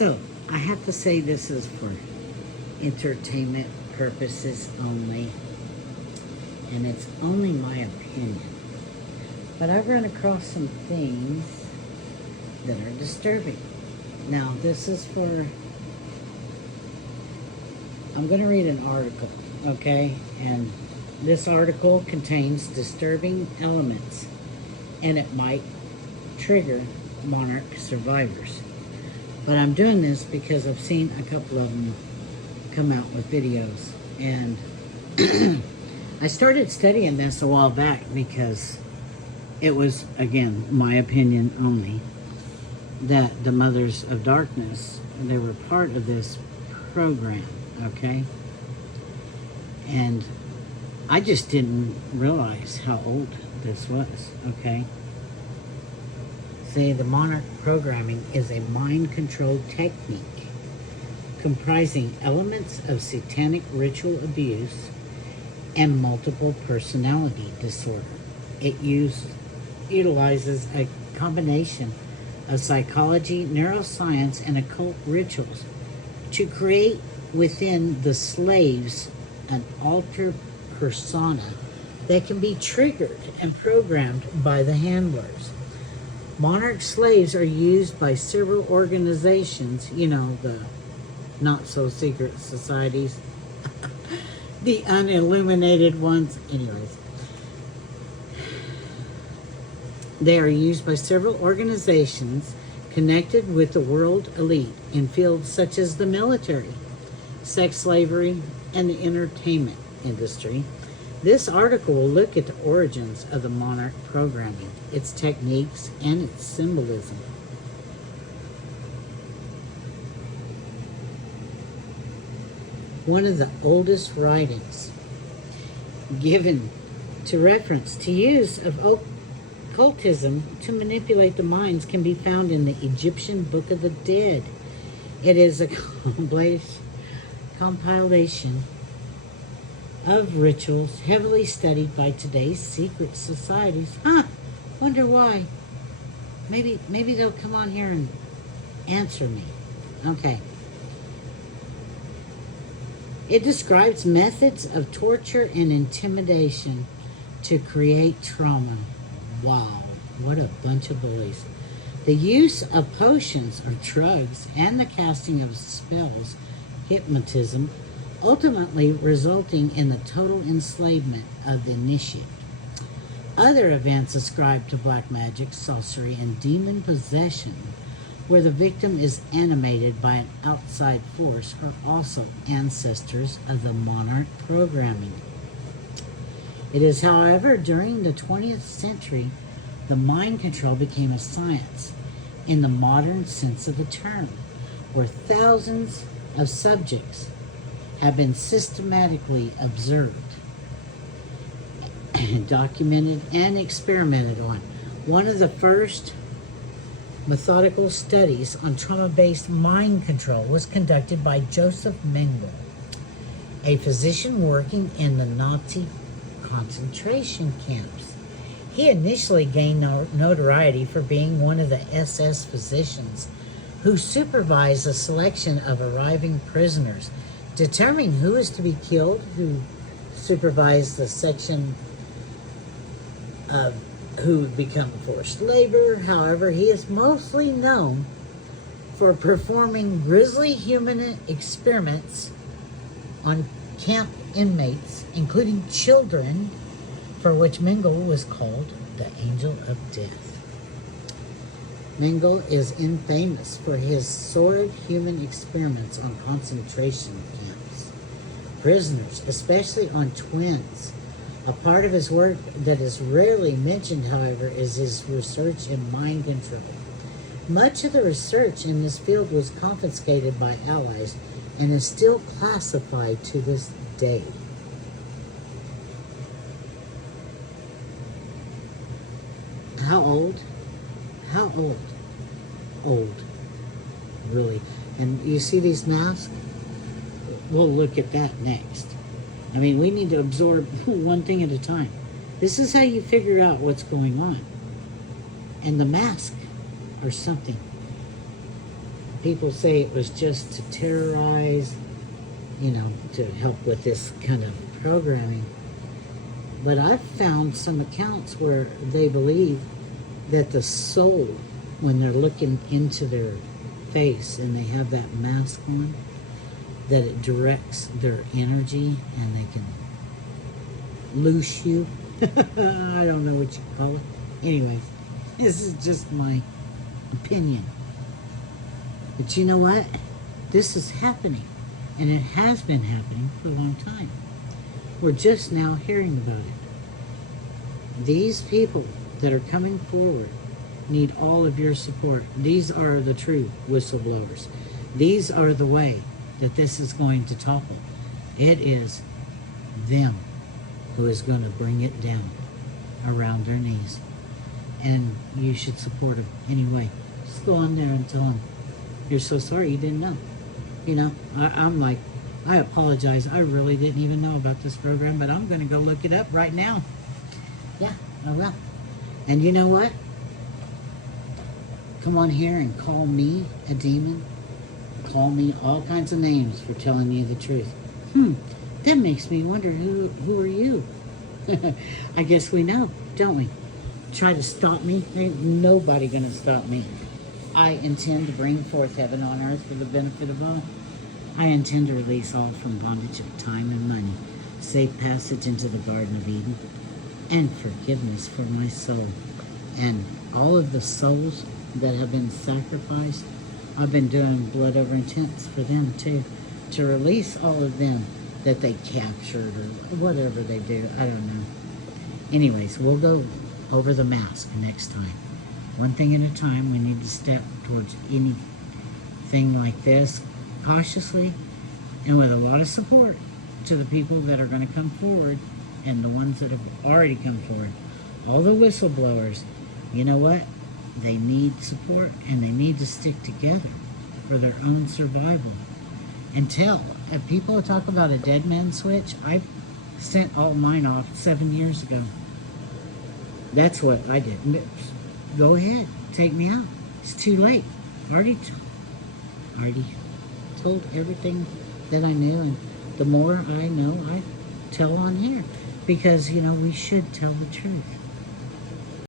So, I have to say this is for entertainment purposes only, and it's only my opinion. But I've run across some things that are disturbing. Now, this is for, I'm going to read an article, okay? And this article contains disturbing elements, and it might trigger monarch survivors. But I'm doing this because I've seen a couple of them come out with videos. And I started studying this a while back because it was, again, my opinion only, that the Mothers of Darkness, they were part of this program, okay? And I just didn't realize how old this was, okay? See, the monarch programming is a mind-control technique comprising elements of satanic ritual abuse and multiple personality disorder. It utilizes a combination of psychology, neuroscience, and occult rituals to create within the slaves an altered persona that can be triggered and programmed by the handlers. Monarch slaves are used by several organizations, you know, the not-so-secret societies, the unilluminated ones, anyways. They are used by several organizations connected with the world elite in fields such as the military, sex slavery, and the entertainment industry. This article will look at the origins of the monarch programming, its techniques, and its symbolism. One of the oldest writings given to reference to use of occultism to manipulate the minds can be found in the Egyptian Book of the Dead. It is a compilation of rituals heavily studied by today's secret societies. Wonder why. Maybe they'll come on here and answer me. Okay. It describes methods of torture and intimidation to create trauma. Wow, what a bunch of bullies. The use of potions or drugs and the casting of spells, hypnotism, ultimately resulting in the total enslavement of the initiate. Other events ascribed to black magic, sorcery, and demon possession, where the victim is animated by an outside force, are also ancestors of the monarch programming. It is, however, during the 20th century, the mind control became a science in the modern sense of the term, where thousands of subjects have been systematically observed, documented, and experimented on. One of the first methodical studies on trauma-based mind control was conducted by Joseph Mengele, a physician working in the Nazi concentration camps. He initially gained notoriety for being one of the SS physicians who supervised the selection of arriving prisoners, determining who is to be killed, who supervised the section of who would become forced labor. However, he is mostly known for performing grisly human experiments on camp inmates, including children, for which Mengele was called the Angel of Death. Mengele is infamous for his sordid human experiments on concentration camps, prisoners, especially on twins. A part of his work that is rarely mentioned, however, is his research in mind control. Much of the research in this field was confiscated by Allies and is still classified to this day. How old? How old? Old. Really. And you see these masks? We'll look at that next. I mean, we need to absorb one thing at a time. This is how you figure out what's going on. And the mask or something. people say it was just to terrorize, to help with this kind of programming. But I've found some accounts where they believe that the soul, when they're looking into their face and they have that mask on, that it directs their energy and they can loose you. I don't know what you call it. Anyways, this is just my opinion. But you know what? This is happening. And it has been happening for a long time. We're just now hearing about it. These people that are coming forward need all of your support. These are the true whistleblowers. These are the way that this is going to topple. It is them who is going to bring it down around their knees. And you should support them anyway. Just go on there and tell them, you're so sorry you didn't know. I'm like, I apologize. I really didn't even know about this program, but I'm going to go look it up right now. Yeah, I will. And you know what? Come on here and call me a demon. Call me all kinds of names for telling you the truth. That makes me wonder, who are you? I guess we know, don't we? Try to stop me? Ain't nobody going to stop me. I intend to bring forth heaven on earth for the benefit of all. I intend to release all from bondage of time and money, safe passage into the Garden of Eden, and forgiveness for my soul. And all of the souls that have been sacrificed, I've been doing blood over intents for them too, to release all of them that they captured or whatever they do. I don't know. Anyways, we'll go over the mask next time. One thing at a time. We need to step towards anything like this cautiously and with a lot of support to the people that are going to come forward and the ones that have already come forward. All the whistleblowers, you know what? They need support and they need to stick together for their own survival. Until people talk about a dead man switch, I've sent all mine off 7 years ago. That's what I did. Go ahead, take me out. It's too late. Already told everything that I knew, and the more I know, I tell on here. Because, we should tell the truth.